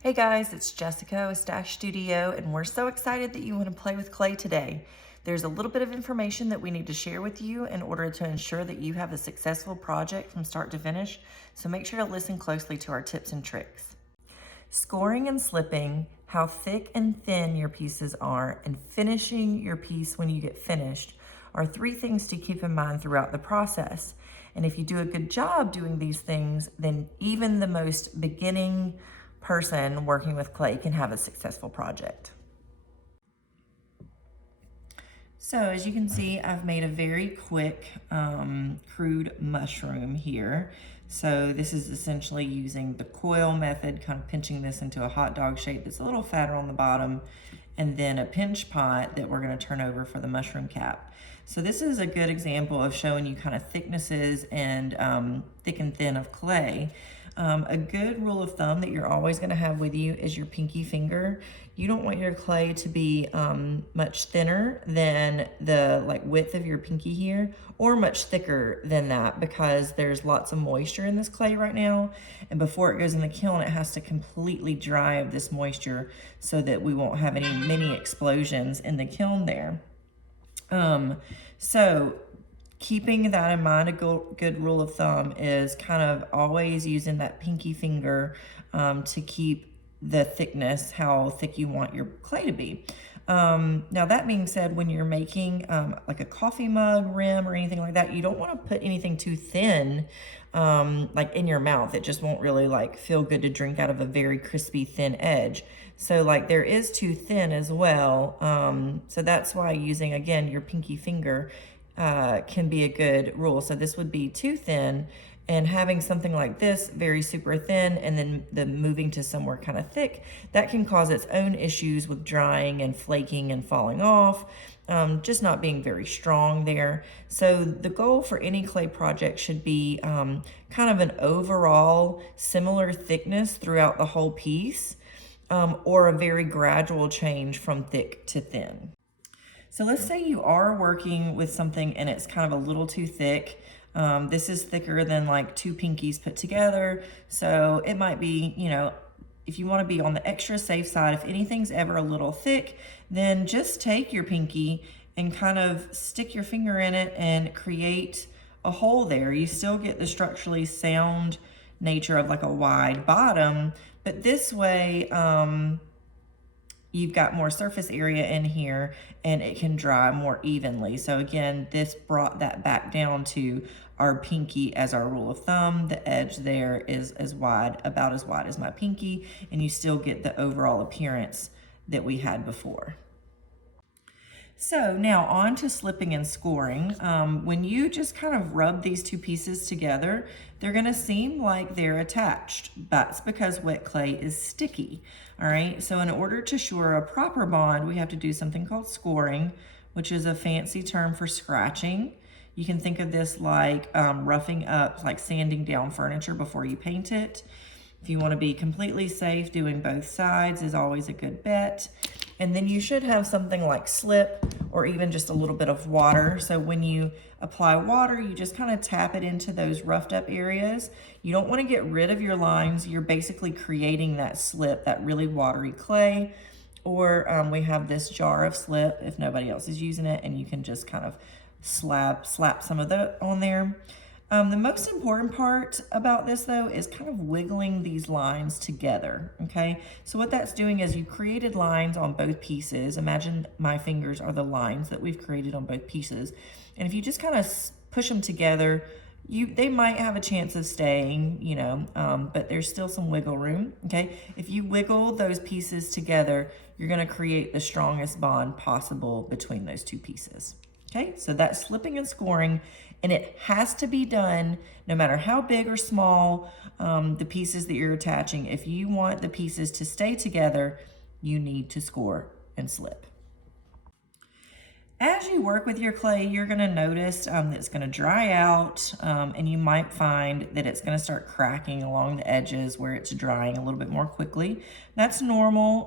Hey guys, it's Jessica with Stache Studio, and we're so excited that you want to play with clay today. There's a little bit of information that we need to share with you in order to ensure that you have a successful project from start to finish, so make sure to listen closely to our tips and tricks. Scoring and slipping, how thick and thin your pieces are, and finishing your piece when you get finished are three things to keep in mind throughout the process. And if you do a good job doing these things, then even the most beginning person working with clay can have a successful project. So as you can see, I've made a very quick crude mushroom here. So this is essentially using the coil method, kind of pinching this into a hot dog shape that's a little fatter on the bottom, and then a pinch pot that we're going to turn over for the mushroom cap. So this is a good example of showing you kind of thicknesses and thick and thin of clay. A good rule of thumb that you're always going to have with you is your pinky finger. You don't want your clay to be much thinner than the width of your pinky here, or much thicker than that, because there's lots of moisture in this clay right now, and before it goes in the kiln it has to completely dry of this moisture so that we won't have any mini explosions in the kiln there. So keeping that in mind, a good rule of thumb is kind of always using that pinky finger to keep the thickness, how thick you want your clay to be. Now that being said, when you're making like a coffee mug rim or anything like that, you don't want to put anything too thin like in your mouth. It just won't really feel good to drink out of a very crispy thin edge. So there is too thin as well. So that's why using, again, your pinky finger can be a good rule. So this would be too thin, and having something like this very super thin and then the moving to somewhere kind of thick, that can cause its own issues with drying and flaking and falling off, just not being very strong there. So the goal for any clay project should be kind of an overall similar thickness throughout the whole piece, or a very gradual change from thick to thin. So let's say you are working with something and it's kind of a little too thick. This is thicker than two pinkies put together. So it might be, if you want to be on the extra safe side, if anything's ever a little thick, then just take your pinky and kind of stick your finger in it and create a hole there. You still get the structurally sound nature of a wide bottom, but this way, you've got more surface area in here and it can dry more evenly. So again, this brought that back down to our pinky as our rule of thumb. The edge there is about as wide as my pinky, and you still get the overall appearance that we had before. So now on to slipping and scoring. When you just kind of rub these two pieces together, they're gonna seem like they're attached. That's because wet clay is sticky, all right? So in order to assure a proper bond, we have to do something called scoring, which is a fancy term for scratching. You can think of this like roughing up, like sanding down furniture before you paint it. If you want to be completely safe, doing both sides is always a good bet. And then you should have something like slip or even just a little bit of water. So when you apply water, you just kind of tap it into those roughed up areas. You don't want to get rid of your lines. You're basically creating that slip, that really watery clay. Or we have this jar of slip if nobody else is using it, and you can just kind of slap some of that on there. The most important part about this though is kind of wiggling these lines together, okay? So what that's doing is you've created lines on both pieces. Imagine my fingers are the lines that we've created on both pieces. And if you just kind of push them together, they might have a chance of staying, but there's still some wiggle room, okay? If you wiggle those pieces together, you're gonna create the strongest bond possible between those two pieces. Okay, so that's slipping and scoring, and it has to be done no matter how big or small the pieces that you're attaching. If you want the pieces to stay together, you need to score and slip. As you work with your clay, you're going to notice that it's going to dry out, and you might find that it's going to start cracking along the edges where it's drying a little bit more quickly. That's normal,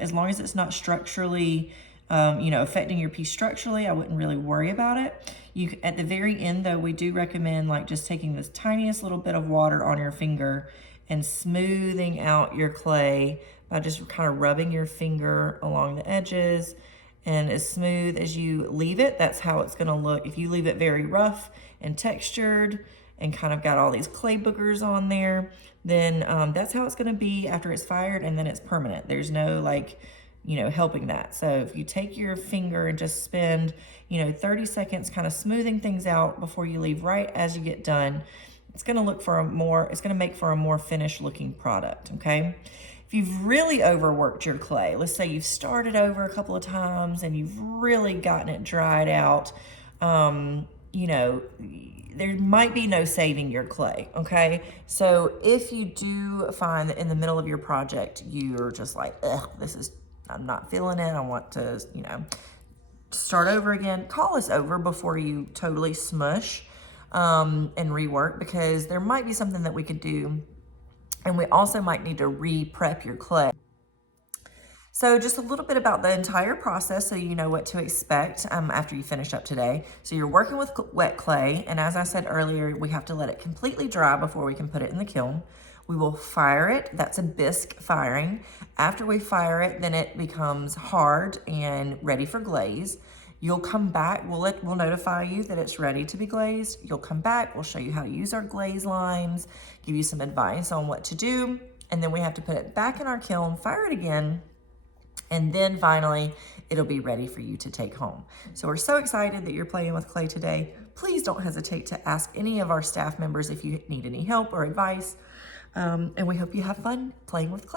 as long as it's not structurally affecting your piece structurally. I wouldn't really worry about it. At the very end though, we do recommend just taking this tiniest little bit of water on your finger and smoothing out your clay by just kind of rubbing your finger along the edges. And as smooth as you leave it, that's how it's gonna look. If you leave it very rough and textured and kind of got all these clay boogers on there, then that's how it's gonna be after it's fired, and then it's permanent. There's no like, helping that. So if you take your finger and just spend, 30 seconds kind of smoothing things out before you leave right as you get done, it's gonna make for a more finished looking product, okay? If you've really overworked your clay, let's say you've started over a couple of times and you've really gotten it dried out, there might be no saving your clay, okay? So if you do find that in the middle of your project, you're just like, ugh, I'm not feeling it, I want to, start over again, call us over before you totally smush and rework, because there might be something that we could do. And we also might need to re-prep your clay. So just a little bit about the entire process so you know what to expect after you finish up today. So you're working with wet clay, and as I said earlier, we have to let it completely dry before we can put it in the kiln. We will fire it. That's a bisque firing. After we fire it, then it becomes hard and ready for glaze. You'll come back, we'll notify you that it's ready to be glazed. You'll come back, we'll show you how to use our glaze lines, give you some advice on what to do, and then we have to put it back in our kiln, fire it again, and then finally, it'll be ready for you to take home. So we're so excited that you're playing with clay today. Please don't hesitate to ask any of our staff members if you need any help or advice, and we hope you have fun playing with clay.